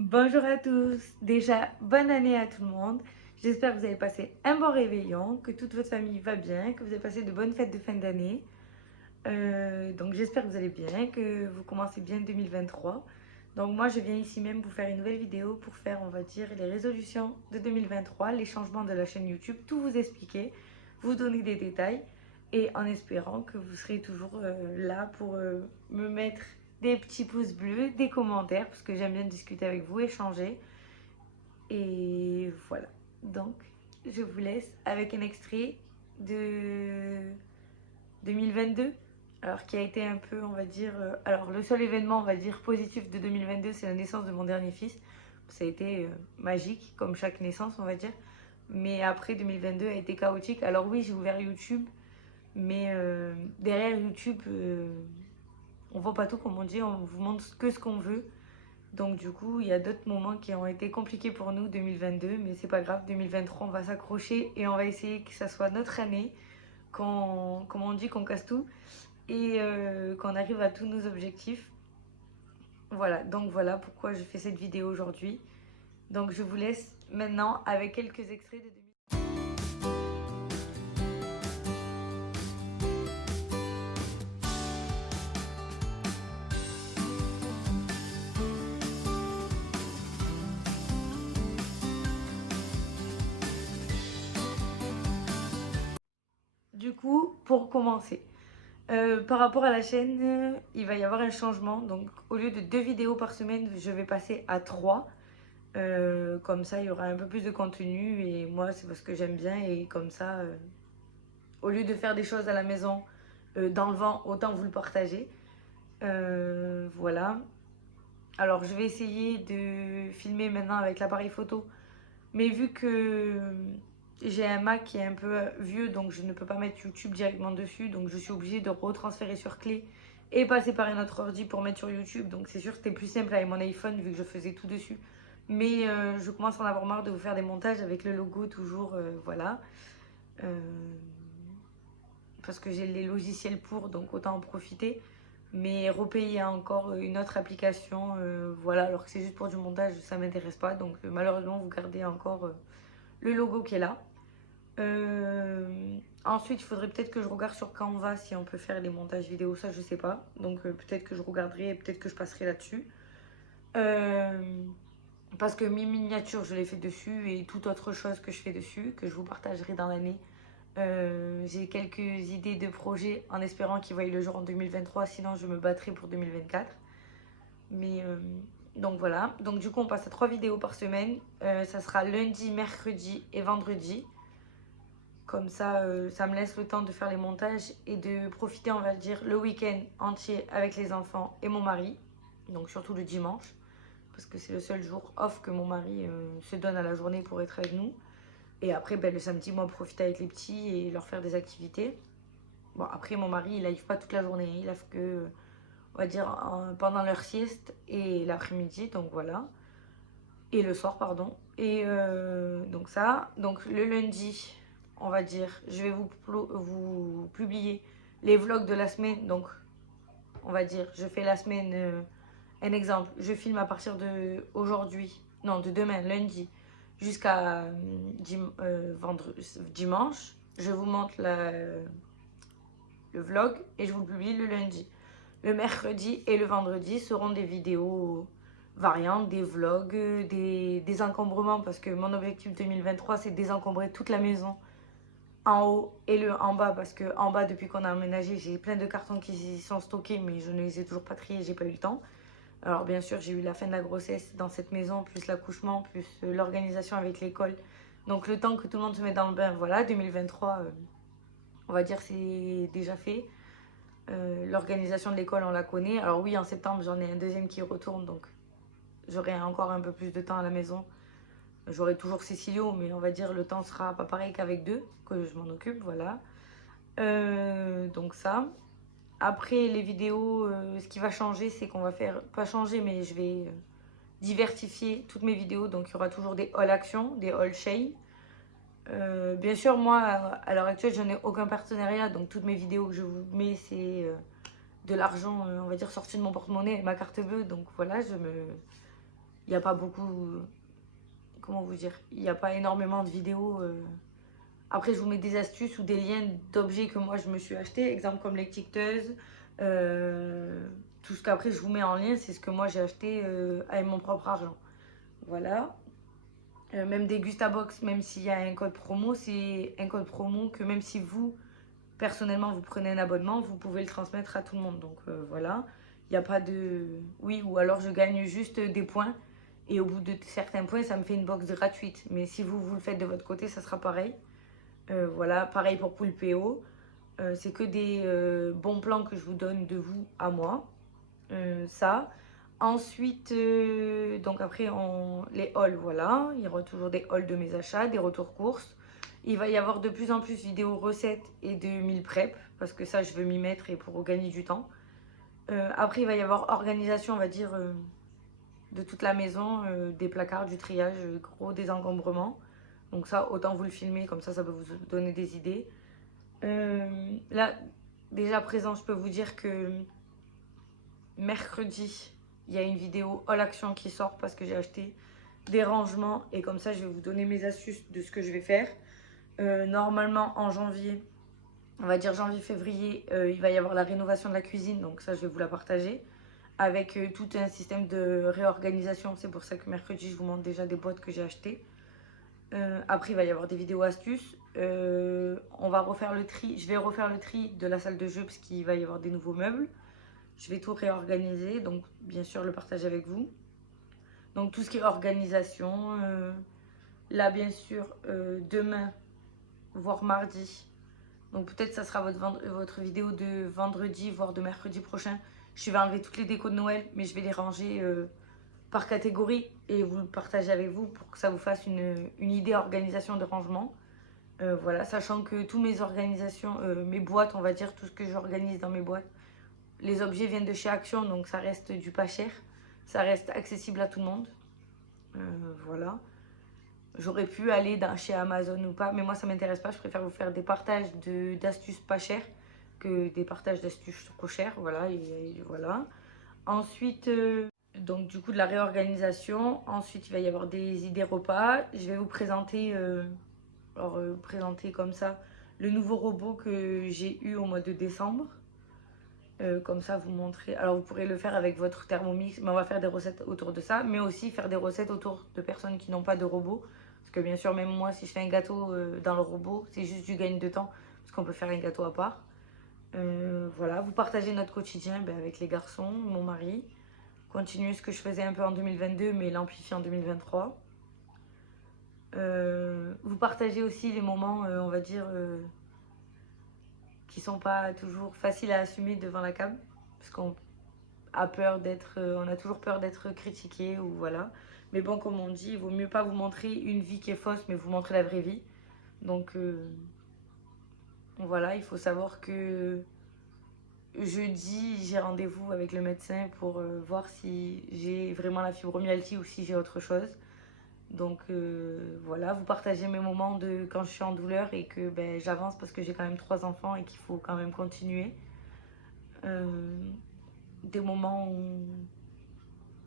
Bonjour à tous, déjà bonne année à tout le monde. J'espère que vous avez passé un bon réveillon, que toute votre famille va bien, que vous avez passé de bonnes fêtes de fin d'année. Donc j'espère que vous allez bien, que vous commencez bien 2023. Donc moi je viens ici même vous faire une nouvelle vidéo pour faire on va dire les résolutions de 2023, les changements de la chaîne YouTube, tout vous expliquer, vous donner des détails et en espérant que vous serez toujours là pour me mettre des petits pouces bleus, des commentaires parce que j'aime bien discuter avec vous, échanger et voilà. Donc je vous laisse avec un extrait de 2022, alors qui a été un peu, on va dire, alors le seul événement, on va dire, positif de 2022, c'est la naissance de mon dernier fils. Ça a été magique, comme chaque naissance, on va dire. Mais après, 2022 a été chaotique. Alors oui, j'ai ouvert YouTube, mais derrière YouTube, on voit pas tout, comme on dit, on vous montre que ce qu'on veut. Donc du coup, il y a d'autres moments qui ont été compliqués pour nous, 2022, mais c'est pas grave, 2023, on va s'accrocher et on va essayer que ça soit notre année, qu'on, comme on dit, qu'on casse tout et qu'on arrive à tous nos objectifs. Voilà, donc voilà pourquoi je fais cette vidéo aujourd'hui. Donc je vous laisse maintenant avec quelques extraits de 2000. Du coup, pour commencer, par rapport à la chaîne, il va y avoir un changement. Donc au lieu de 2 vidéos par semaine, je vais passer à 3. Comme ça, il y aura un peu plus de contenu et moi, c'est parce que j'aime bien et comme ça, au lieu de faire des choses à la maison dans le vent, autant vous le partager. Voilà. Alors, je vais essayer de filmer maintenant avec l'appareil photo. Mais vu que j'ai un Mac qui est un peu vieux, donc je ne peux pas mettre YouTube directement dessus. Donc, je suis obligée de retransférer sur clé et passer par un autre ordi pour mettre sur YouTube. Donc, c'est sûr que c'était plus simple avec mon iPhone vu que je faisais tout dessus. Mais je commence à en avoir marre de vous faire des montages avec le logo toujours, voilà. Euh, parce que j'ai les logiciels pour, donc autant en profiter. Mais repayer encore une autre application, voilà, alors que c'est juste pour du montage, ça m'intéresse pas. Donc malheureusement, vous gardez encore le logo qui est là. Ensuite, il faudrait peut-être que je regarde sur Canva si on peut faire les montages vidéo, ça je sais pas. Donc peut-être que je regarderai et peut-être que je passerai là-dessus. Euh, Parce que mes miniatures, je les fais dessus et toute autre chose que je fais dessus, que je vous partagerai dans l'année. J'ai quelques idées de projets en espérant qu'ils voient le jour en 2023, sinon je me battrai pour 2024. Mais donc voilà. Donc du coup, on passe à 3 vidéos par semaine. Ça sera lundi, mercredi et vendredi. Comme ça, ça me laisse le temps de faire les montages et de profiter, on va dire, le week-end entier avec les enfants et mon mari. Donc surtout le dimanche, parce que c'est le seul jour off que mon mari se donne à la journée pour être avec nous. Et après, ben, le samedi, moi, profiter avec les petits et leur faire des activités. Bon, après, mon mari, il lave pas toute la journée. Il lave que, on va dire, pendant leur sieste et l'après-midi. Donc voilà. Et le soir, pardon. Et donc ça. Donc le lundi, on va dire, je vais vous publier les vlogs de la semaine. Donc, on va dire, je fais la semaine. Un exemple, je filme à partir de aujourd'hui, non, de demain, lundi, jusqu'à dimanche. Je vous montre le vlog et je vous le publie le lundi. Le mercredi et le vendredi seront des vidéos variantes, des vlogs, des encombrements parce que mon objectif 2023 c'est de désencombrer toute la maison en haut et en bas parce que en bas depuis qu'on a emménagé j'ai plein de cartons qui y sont stockés mais je ne les ai toujours pas triés, j'ai pas eu le temps. Alors bien sûr j'ai eu la fin de la grossesse dans cette maison plus l'accouchement plus l'organisation avec l'école. Donc le temps que tout le monde se mette dans le bain, voilà, 2023 on va dire c'est déjà fait. L'organisation de l'école, on la connaît. Alors oui, en septembre, j'en ai un deuxième qui retourne, donc j'aurai encore un peu plus de temps à la maison. J'aurai toujours Cécilio, mais on va dire le temps sera pas pareil qu'avec deux, que je m'en occupe, voilà. Donc ça. Après les vidéos, ce qui va changer, c'est qu'on va faire, pas changer, mais je vais diversifier toutes mes vidéos. Donc il y aura toujours des haul action, des haul shame. Bien sûr, moi, à l'heure actuelle, je n'ai aucun partenariat, donc toutes mes vidéos que je vous mets, c'est de l'argent, on va dire, sorti de mon porte-monnaie et ma carte bleue. Donc voilà, il n'y a pas beaucoup, comment vous dire, il n'y a pas énormément de vidéos. Après, je vous mets des astuces ou des liens d'objets que moi je me suis acheté, exemple comme l'étiqueteuse. Tout ce qu'après je vous mets en lien, c'est ce que moi j'ai acheté avec mon propre argent. Voilà. Même des Gustabox, même s'il y a un code promo, c'est un code promo que même si vous, personnellement, vous prenez un abonnement, vous pouvez le transmettre à tout le monde. Donc voilà, il n'y a pas de... Oui, ou alors je gagne juste des points et au bout de certains points, ça me fait une box gratuite. Mais si vous, vous le faites de votre côté, ça sera pareil. Voilà, pareil pour Poulpeo. C'est que des bons plans que je vous donne de vous à moi. Ça. Ensuite, donc après, les hauls, voilà. Il y aura toujours des hauls de mes achats, des retours courses. Il va y avoir de plus en plus de vidéos recettes et de meal prep, parce que ça, je veux m'y mettre et pour gagner du temps. Après, il va y avoir organisation, on va dire, de toute la maison, des placards, du triage, gros désencombrement. Donc ça, autant vous le filmer, comme ça peut vous donner des idées. Là, déjà présent, je peux vous dire que mercredi, il y a une vidéo All Action qui sort parce que j'ai acheté des rangements et comme ça, je vais vous donner mes astuces de ce que je vais faire. Normalement, en janvier, on va dire janvier-février, il va y avoir la rénovation de la cuisine, donc ça, je vais vous la partager avec tout un système de réorganisation. C'est pour ça que mercredi, je vous montre déjà des boîtes que j'ai achetées. Après, il va y avoir des vidéos astuces. On va refaire le tri. Je vais refaire le tri de la salle de jeu parce qu'il va y avoir des nouveaux meubles. Je vais tout réorganiser, donc bien sûr le partager avec vous. Donc tout ce qui est organisation. Là, bien sûr, demain, voire mardi. Donc peut-être ça sera votre vidéo de vendredi, voire de mercredi prochain. Je vais enlever toutes les décos de Noël, mais je vais les ranger par catégorie et vous le partager avec vous pour que ça vous fasse une idée organisation de rangement. Voilà, sachant que toutes mes organisations, mes boîtes, on va dire, tout ce que j'organise dans mes boîtes, les objets viennent de chez Action, donc ça reste du pas cher. Ça reste accessible à tout le monde. Voilà. J'aurais pu aller chez Amazon ou pas, mais moi ça m'intéresse pas. Je préfère vous faire des partages d'astuces pas chères que des partages d'astuces trop chères. Voilà, et voilà. Ensuite, donc du coup de la réorganisation. Ensuite, il va y avoir des idées repas. Je vais vous présenter, présenter comme ça le nouveau robot que j'ai eu au mois de décembre. Comme ça, vous montrer. Alors, vous pourrez le faire avec votre Thermomix, mais on va faire des recettes autour de ça, mais aussi faire des recettes autour de personnes qui n'ont pas de robot. Parce que bien sûr, même moi, si je fais un gâteau dans le robot, c'est juste du gain de temps, parce qu'on peut faire un gâteau à part. Voilà, vous partagez notre quotidien avec les garçons, mon mari. Continuer ce que je faisais un peu en 2022, mais l'amplifier en 2023. Vous partagez aussi les moments, on va dire, qui sont pas toujours faciles à assumer devant la cam, parce qu'on a peur d'être, on a toujours peur d'être critiqué ou voilà. Mais bon, comme on dit, il vaut mieux pas vous montrer une vie qui est fausse, mais vous montrer la vraie vie. Donc voilà, il faut savoir que jeudi, j'ai rendez-vous avec le médecin pour voir si j'ai vraiment la fibromyalgie ou si j'ai autre chose. Donc voilà, vous partagez mes moments de quand je suis en douleur et que j'avance parce que j'ai quand même 3 enfants et qu'il faut quand même continuer. Des moments où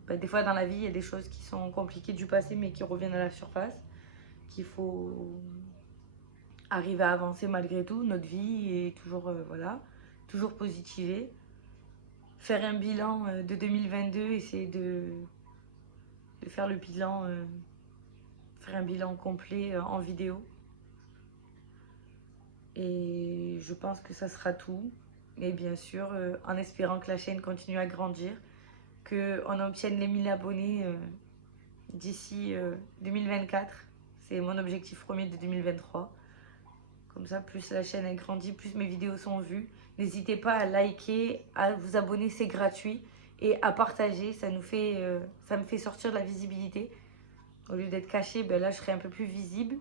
des fois dans la vie, il y a des choses qui sont compliquées du passé mais qui reviennent à la surface, qu'il faut arriver à avancer malgré tout. Notre vie est toujours, voilà, toujours positiver. Faire un bilan de 2022, essayer de faire le bilan, faire un bilan complet en vidéo. Et je pense que ça sera tout. Et bien sûr, en espérant que la chaîne continue à grandir, qu'on obtienne les 1000 abonnés d'ici 2024. C'est mon objectif premier de 2023. Comme ça, plus la chaîne elle grandit, plus mes vidéos sont vues. N'hésitez pas à liker, à vous abonner, c'est gratuit. Et à partager, ça me fait sortir de la visibilité. Au lieu d'être caché, là, je serai un peu plus visible.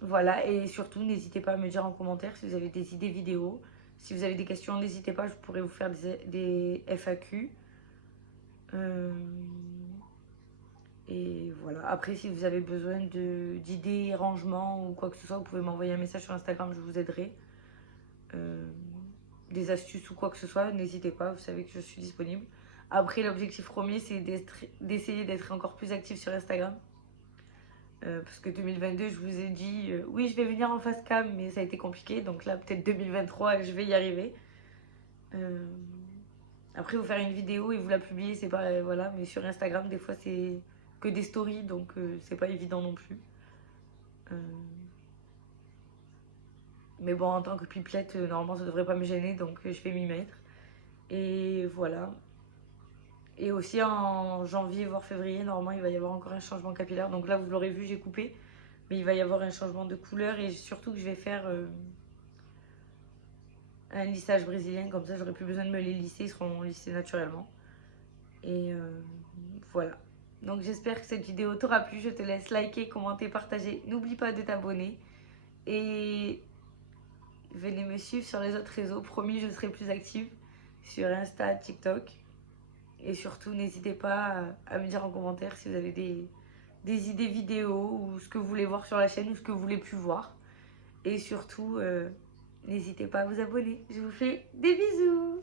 Voilà, et surtout, n'hésitez pas à me dire en commentaire si vous avez des idées vidéo. Si vous avez des questions, n'hésitez pas, je pourrais vous faire des FAQ. Et voilà, après, si vous avez besoin d'idées, rangements ou quoi que ce soit, vous pouvez m'envoyer un message sur Instagram, je vous aiderai. Des astuces ou quoi que ce soit, n'hésitez pas, vous savez que je suis disponible. Après, l'objectif premier, c'est d'essayer d'être encore plus active sur Instagram. Parce que 2022, je vous ai dit, oui, je vais venir en face cam, mais ça a été compliqué. Donc là, peut-être 2023, je vais y arriver. Après, vous faire une vidéo et vous la publier, c'est pas. Voilà, mais sur Instagram, des fois, c'est que des stories, donc c'est pas évident non plus. Mais bon, en tant que pipelette, normalement, ça devrait pas me gêner, donc je vais m'y mettre. Et voilà. Et aussi en janvier, voire février, normalement, il va y avoir encore un changement capillaire. Donc là, vous l'aurez vu, j'ai coupé. Mais il va y avoir un changement de couleur et surtout que je vais faire un lissage brésilien. Comme ça, j'aurai plus besoin de me les lisser, ils seront lissés naturellement. Et voilà. Donc j'espère que cette vidéo t'aura plu. Je te laisse liker, commenter, partager. N'oublie pas de t'abonner. Et venez me suivre sur les autres réseaux. Promis, je serai plus active sur Insta, TikTok. Et surtout, n'hésitez pas à me dire en commentaire si vous avez des idées vidéo ou ce que vous voulez voir sur la chaîne ou ce que vous voulez plus voir. Et surtout, n'hésitez pas à vous abonner. Je vous fais des bisous.